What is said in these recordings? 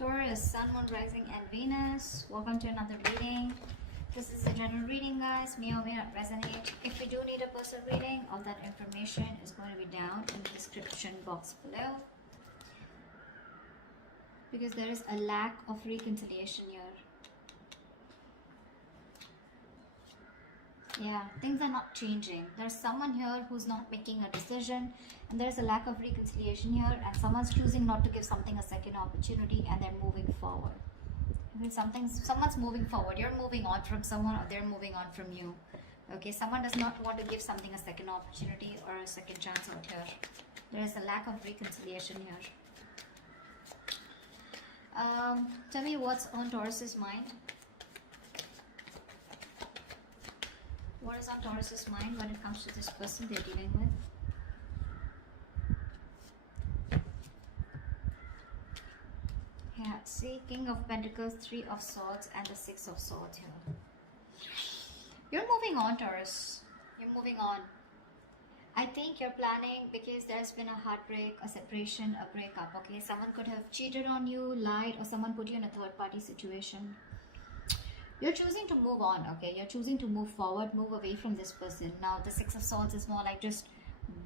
Taurus, Sun, Moon, Rising, and Venus. Welcome to another reading. This is a general reading, guys. May or may not resonate. If you do need a personal reading, all that information is going to be down in the description box below. Because there is a lack of reconciliation here. Yeah, things are not changing. There's someone here who's not making a decision, and there's a lack of reconciliation here, and someone's choosing not to give something a second opportunity, and they're moving forward. Someone's moving forward. You're moving on from someone, or they're moving on from you. Okay, someone does not want to give something a second opportunity or a second chance out here. There is a lack of reconciliation here. Tell me what's on Taurus's mind. What is on Taurus's mind when it comes to this person they're dealing with? Yeah, see, King of Pentacles, Three of Swords, and the Six of Swords here. You're moving on, Taurus. You're moving on. I think you're planning, because there's been a heartbreak, a separation, a breakup, okay? Someone could have cheated on you, lied, or someone put you in a third-party situation. You're choosing to move on, okay? You're choosing to move forward, move away from this person. Now, the Six of Swords is more like just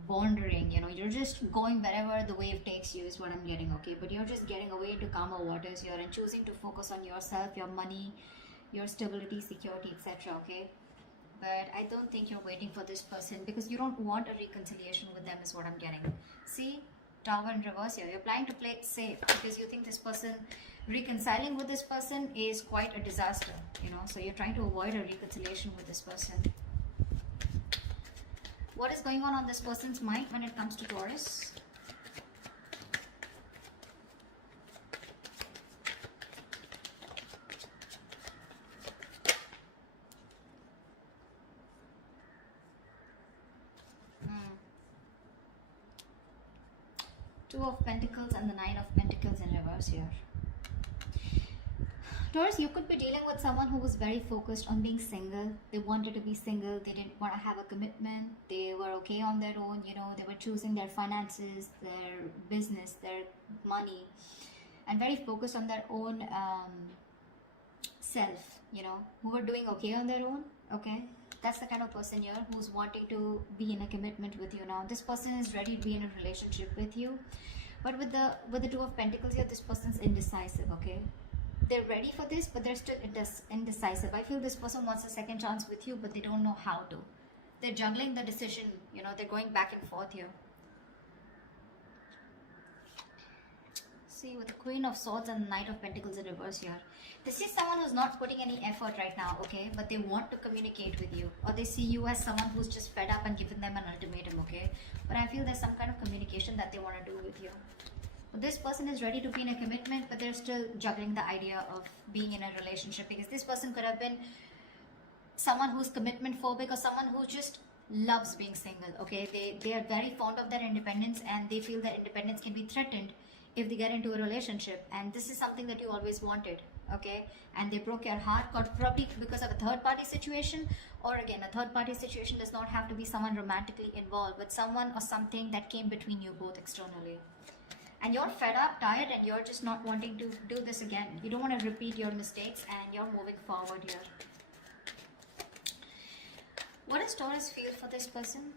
wandering, you know? You're just going wherever the wave takes you is what I'm getting, okay? But you're just getting away into calmer waters here and choosing to focus on yourself, your money, your stability, security, etc., okay? But I don't think you're waiting for this person because you don't want a reconciliation with them is what I'm getting. See? Tower in reverse here. You're planning to play it safe because you think this person, reconciling with this person is quite a disaster, you know, so you're trying to avoid a reconciliation with this person. What is going on this person's mind when it comes to Taurus? Two of Pentacles and the Nine of Pentacles in reverse here. Taurus, you could be dealing with someone who was very focused on being single. They wanted to be single. They didn't want to have a commitment. They were okay on their own. You know, they were choosing their finances, their business, their money, and very focused on their own self, you know, who were doing okay on their own, okay? That's the kind of person here who's wanting to be in a commitment with you now. This person is ready to be in a relationship with you. But with the Two of Pentacles here, this person's indecisive, okay? They're ready for this, but they're still indecisive. I feel this person wants a second chance with you, but they don't know how to. They're juggling the decision, you know, they're going back and forth here. See, with the Queen of Swords and the Knight of Pentacles in reverse here. This is someone who's not putting any effort right now, okay? But they want to communicate with you. Or they see you as someone who's just fed up and given them an ultimatum, okay? But I feel there's some kind of communication that they want to do with you. But this person is ready to be in a commitment, but they're still juggling the idea of being in a relationship. Because this person could have been someone who's commitment phobic or someone who just loves being single, okay? They are very fond of their independence and they feel that independence can be threatened if they get into a relationship, and this is something that you always wanted, okay? And they broke your heart, probably because of a third-party situation, or again, a third-party situation does not have to be someone romantically involved, but someone or something that came between you both externally. And you're fed up, tired, and you're just not wanting to do this again. You don't want to repeat your mistakes, and you're moving forward here. What does Taurus feel for this person?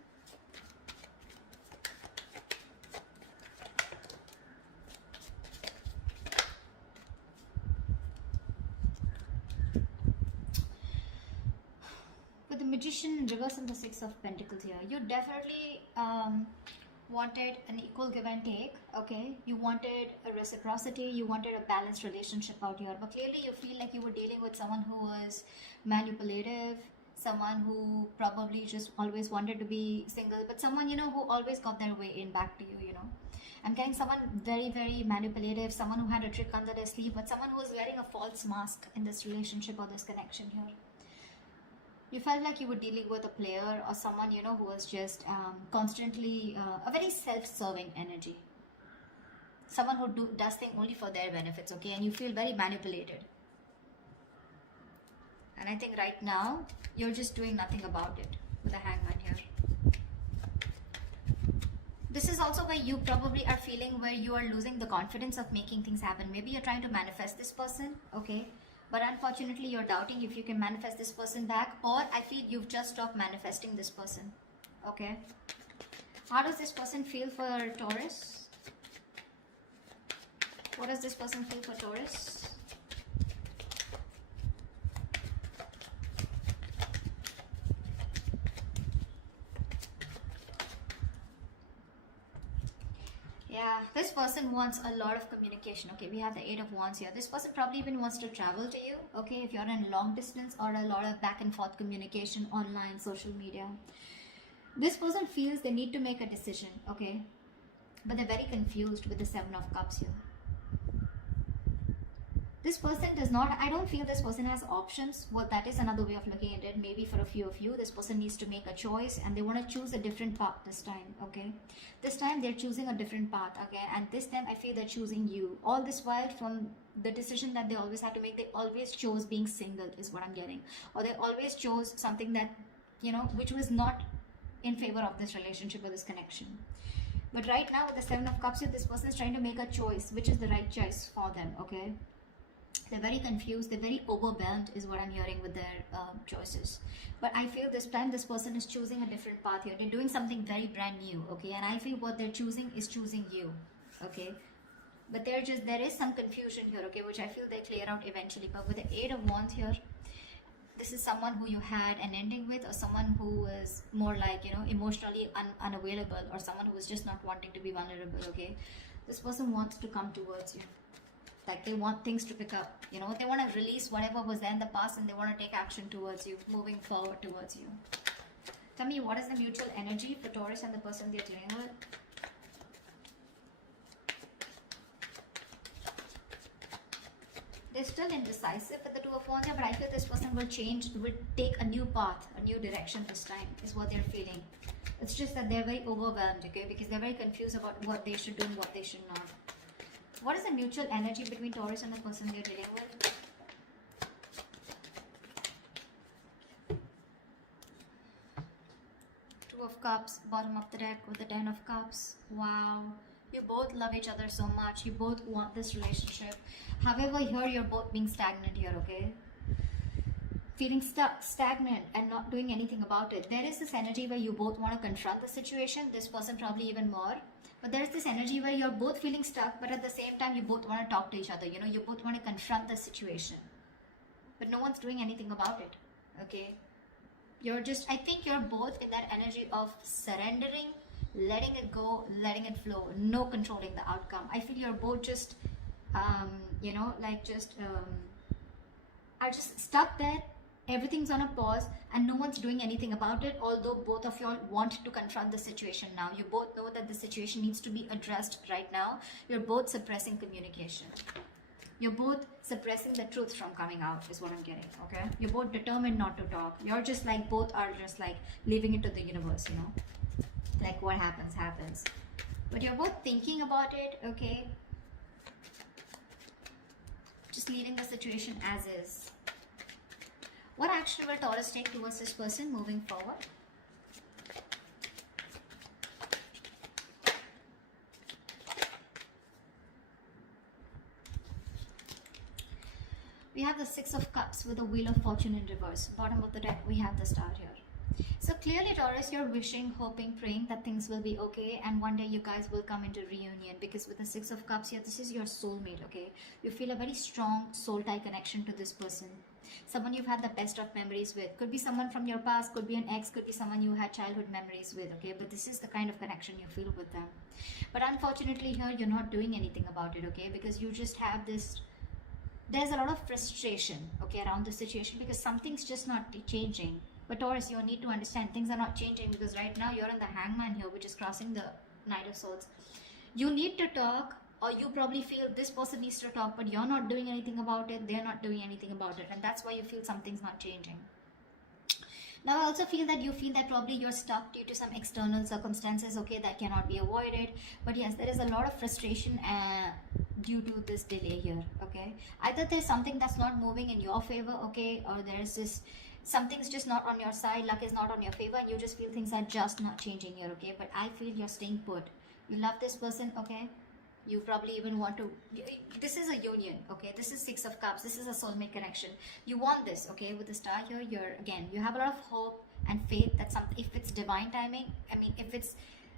With the Magician in reverse and the Six of Pentacles here, you definitely wanted an equal give and take, okay? You wanted a reciprocity, you wanted a balanced relationship out here, but clearly you feel like you were dealing with someone who was manipulative, someone who probably just always wanted to be single, but someone, you know, who always got their way in back to you, you know? I'm getting someone very, very manipulative, someone who had a trick under their sleeve, but someone who was wearing a false mask in this relationship or this connection here. You felt like you were dealing with a player or someone, you know, who was just constantly a very self-serving energy. Someone who does things only for their benefits, okay? And you feel very manipulated. And I think right now, you're just doing nothing about it with the Hangman here. This is also where you probably are feeling where you are losing the confidence of making things happen. Maybe you're trying to manifest this person, okay? But unfortunately, you're doubting if you can manifest this person back, or I feel you've just stopped manifesting this person, okay? How does this person feel for Taurus? What does this person feel for Taurus? Yeah, this person wants a lot of communication. Okay, we have the Eight of Wands here. This person probably even wants to travel to you. Okay, if you're in long distance, or a lot of back and forth communication online, social media. This person feels they need to make a decision. Okay, but they're very confused with the Seven of Cups here. This person does not, I don't feel this person has options. Well, that is another way of looking at it. Maybe for a few of you, this person needs to make a choice and they want to choose a different path this time, okay? This time they're choosing a different path, okay? And this time I feel they're choosing you. All this while, from the decision that they always had to make, they always chose being single is what I'm getting. Or they always chose something that, you know, which was not in favor of this relationship or this connection. But right now with the Seven of Cups here, this person is trying to make a choice, which is the right choice for them, okay? They're very confused, they're very overwhelmed is what I'm hearing with their choices. But I feel this time this person is choosing a different path here. They're doing something very brand new, okay? And I feel what they're choosing is choosing you, okay? But there is some confusion here, okay? Which I feel they clear out eventually. But with the Eight of Wands here, this is someone who you had an ending with, or someone who is more like, you know, emotionally unavailable, or someone who is just not wanting to be vulnerable, okay? This person wants to come towards you. Like they want things to pick up, you know, they want to release whatever was there in the past and they want to take action towards you, moving forward towards you. Tell me, what is the mutual energy for Taurus and the person they're dealing with? They're still indecisive with the Two of Wands, but I feel this person will take a new path, a new direction this time, is what they're feeling. It's just that they're very overwhelmed, okay, because they're very confused about what they should do and what they should not. What is the mutual energy between Taurus and the person they're dealing with? Two of Cups, bottom of the deck with the Ten of Cups. Wow. You both love each other so much. You both want this relationship. However, here you're both being stagnant here, okay? Feeling stuck, stagnant, and not doing anything about it. There is this energy where you both want to confront the situation. This person probably even more. But there's this energy where you're both feeling stuck, but at the same time, you both want to talk to each other. You know, you both want to confront the situation. But no one's doing anything about it, okay? I think you're both in that energy of surrendering, letting it go, letting it flow, no controlling the outcome. I feel you're both just, you know, like are just stuck there. Everything's on a pause and no one's doing anything about it, although both of y'all want to confront the situation now. You both know that the situation needs to be addressed right now. You're both suppressing communication. You're both suppressing the truth from coming out is what I'm getting, okay? You're both determined not to talk. You're just like, both are just like leaving it to the universe, you know? Like what happens, happens. But you're both thinking about it, okay? Just leaving the situation as is. What action will Taurus take towards this person moving forward? We have the Six of Cups with the Wheel of Fortune in reverse. Bottom of the deck, we have the Star here. So clearly, Taurus, you're wishing, hoping, praying that things will be okay, and one day you guys will come into reunion, because with the Six of Cups here, this is your soulmate, okay? You feel a very strong soul tie connection to this person. Someone you've had the best of memories with. Could be someone from your past, could be an ex, could be someone you had childhood memories with, okay? But this is the kind of connection you feel with them. But unfortunately here, you're not doing anything about it, okay? Because you just have this, there's a lot of frustration, okay, around the situation, because something's just not changing. But Taurus, you need to understand things are not changing, because right now you're in the Hangman here, which is crossing the Knight of Swords. You need to talk, or you probably feel this person needs to talk, but you're not doing anything about it, they're not doing anything about it, and that's why you feel something's not changing. Now I also feel that probably you're stuck due to some external circumstances, okay, that cannot be avoided. But yes, there is a lot of frustration due to this delay here, okay? Either there's something that's not moving in your favor, okay, or there's this, something's just not on your side, luck is not on your favor, and you just feel things are just not changing here, okay? But I feel you're staying put. You love this person, okay? You probably even want to, this is a union, okay? This is Six of Cups. This is a soulmate connection. You want this, okay? With the star here, you have a lot of hope and faith that something, if it's divine timing, I mean, if it's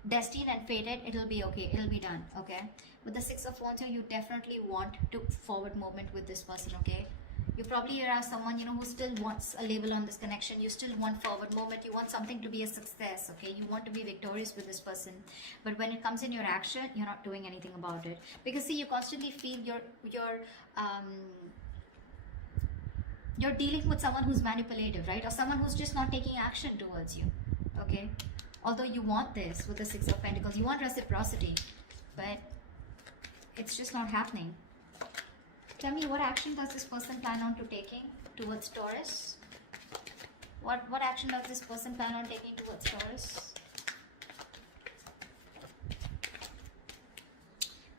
destined and fated, it'll be okay. It'll be done, okay? With the Six of Wands here, you definitely want to forward movement with this person, okay? You probably are someone, who still wants a label on this connection. You still want forward movement. You want something to be a success, okay? You want to be victorious with this person. But when it comes in your action, you're not doing anything about it. Because see, you constantly feel you're dealing with someone who's manipulative, right? Or someone who's just not taking action towards you, okay? Although you want this with the Six of Pentacles, you want reciprocity, but it's just not happening. Tell me, what action does this person plan on to taking towards Taurus? What action does this person plan on taking towards Taurus?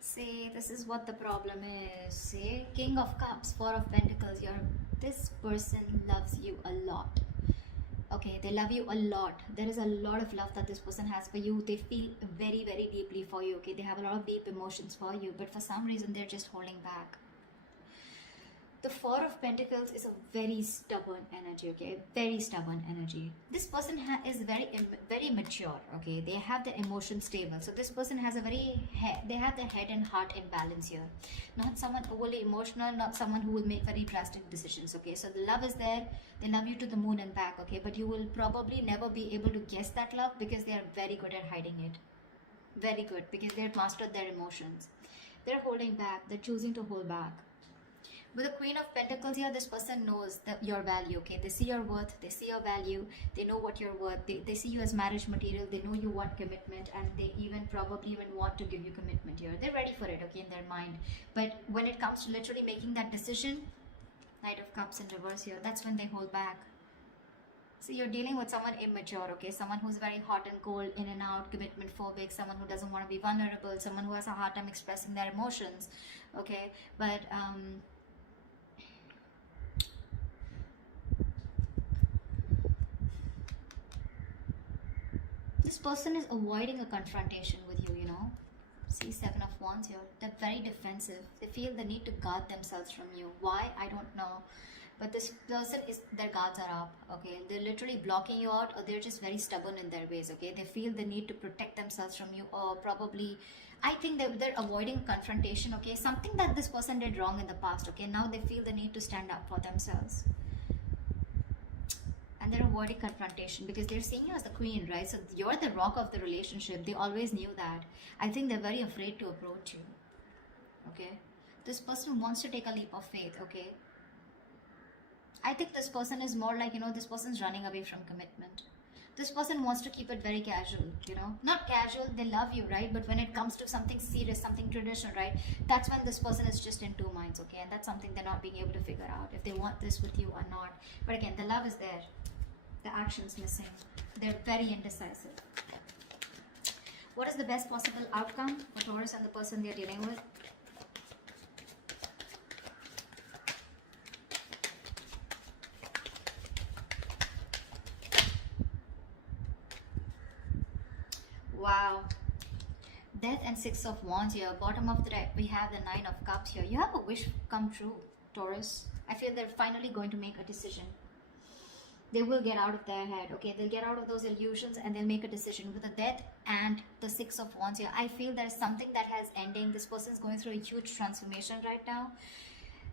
See, this is what the problem is. See, King of Cups, Four of Pentacles. This person loves you a lot. Okay, they love you a lot. There is a lot of love that this person has for you. They feel very, very deeply for you. Okay, they have a lot of deep emotions for you, but for some reason they're just holding back. The Four of Pentacles is a very stubborn energy, okay? Very stubborn energy. This person is very mature, okay? They have the emotion stable. So this person has they have the head and heart in balance here. Not someone overly emotional, not someone who will make very drastic decisions, okay? So the love is there. They love you to the moon and back, okay? But you will probably never be able to guess that love because they are very good at hiding it. Very good, because they've mastered their emotions. They're holding back. They're choosing to hold back. With the Queen of Pentacles here, this person knows your value, okay? They see your worth, they see your value, they know what you're worth, they see you as marriage material, they know you want commitment, and they probably even want to give you commitment here. They're ready for it, okay, in their mind. But when it comes to literally making that decision, Knight of Cups in reverse here, that's when they hold back. See, you're dealing with someone immature, okay? Someone who's very hot and cold, in and out, commitment phobic, someone who doesn't want to be vulnerable, someone who has a hard time expressing their emotions, okay? But, this person is avoiding a confrontation with you, See, Seven of Wands here. They're very defensive. They feel the need to guard themselves from you. Why? I don't know. But this person their guards are up, okay? They're literally blocking you out, or they're just very stubborn in their ways, okay? They feel the need to protect themselves from you, or probably, I think they're avoiding confrontation, okay? Something that this person did wrong in the past, okay? Now they feel the need to stand up for themselves. And they're avoiding confrontation because they're seeing you as the queen, right? So you're the rock of the relationship. They always knew that. I think they're very afraid to approach you, okay? This person wants to take a leap of faith, okay? I think this person is more like, this person's running away from commitment. This person wants to keep it very casual, Not casual, they love you, right? But when it comes to something serious, something traditional, right? That's when this person is just in two minds, okay? And that's something they're not being able to figure out, if they want this with you or not. But again, the love is there. The action's missing. They're very indecisive. What is the best possible outcome for Taurus and the person they're dealing with? Wow. Death and Six of Wands here. Bottom of the deck, we have the Nine of Cups here. You have a wish come true, Taurus. I feel they're finally going to make a decision. They will get out of their head, okay? They'll get out of those illusions and they'll make a decision. With the Death and the Six of Wands here, I feel there's something that has ending. This person is going through a huge transformation right now.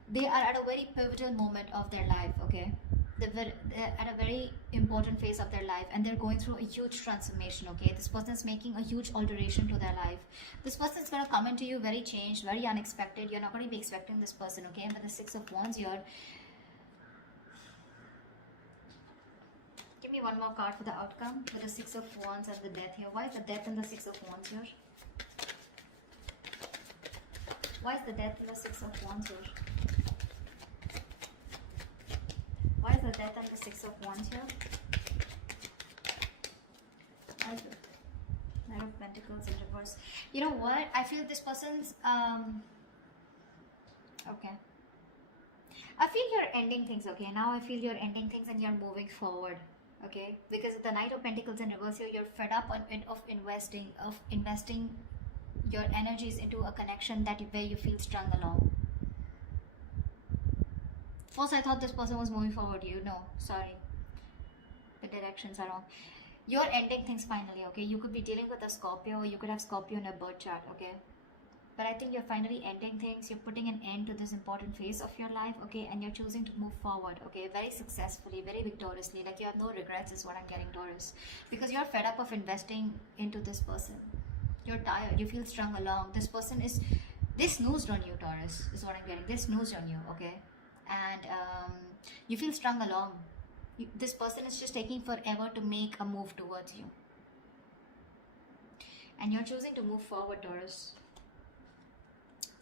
They are at a very pivotal moment of their life, okay? They're at a very important phase of their life and they're going through a huge transformation, okay? This person is making a huge alteration to their life. This person is going to come into you very changed, very unexpected. You're not going to be expecting this person, okay? And with the Six of Wands here, give me one more card for the outcome with the Six of Wands and the Death here. Why is the Death and the Six of Wands here? Why is the Death and the Six of Wands here? Why is the Death and the Six of Wands here? Why is the Knight of Pentacles in reverse? You know what? I feel this person's okay. I feel you're ending things, okay? Now I feel you're ending things and you're moving forward. Okay, because the Knight of Pentacles in reverse here, you're fed up of investing your energy is into a connection that where you feel strung along. First I thought this person was moving forward, you know, sorry, the directions are wrong. You're ending things finally, okay? You could be dealing with a Scorpio, or you could have Scorpio in a birth chart, okay? But I think you're finally ending things. You're putting an end to this important phase of your life, okay? And you're choosing to move forward, okay? Very successfully, very victoriously. Like you have no regrets is what I'm getting, Taurus. Because you're fed up of investing into this person. You're tired. You feel strung along. This person is... They snoozed on you, Taurus, is what I'm getting. They snoozed on you, okay? And you feel strung along. This person is just taking forever to make a move towards you. And you're choosing to move forward, Taurus.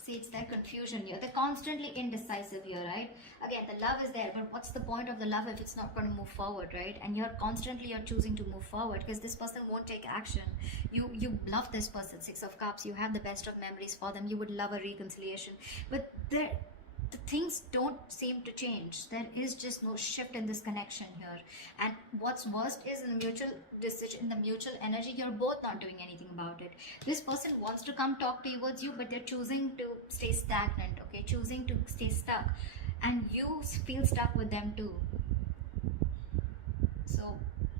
See, it's their confusion here. They're constantly indecisive here, right? Again, the love is there, but what's the point of the love if it's not going to move forward, right? And you're choosing to move forward because this person won't take action. You love this person, Six of Cups. You have the best of memories for them. You would love a reconciliation. But the things don't seem to change. There is just no shift in this connection here. And what's worst is in the mutual decision, in the mutual energy, you're both not doing anything about it. This person wants to come talk towards you, but they're choosing to stay stagnant, okay? Choosing to stay stuck. And you feel stuck with them too. So,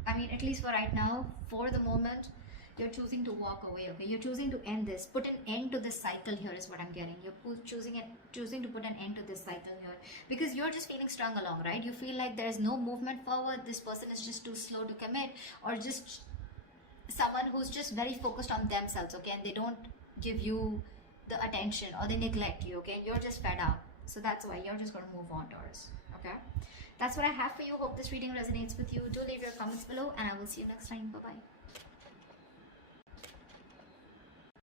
I mean, at least for right now, for the moment, you're choosing to walk away, okay? You're choosing to end this. Put an end to this cycle here is what I'm getting. You're choosing to put an end to this cycle here. Because you're just feeling strung along, right? You feel like there's no movement forward. This person is just too slow to commit. Or just someone who's just very focused on themselves, okay? And they don't give you the attention or they neglect you, okay? You're just fed up. So that's why you're just going to move on, Taurus, okay? That's what I have for you. Hope this reading resonates with you. Do leave your comments below and I will see you next time. Bye-bye.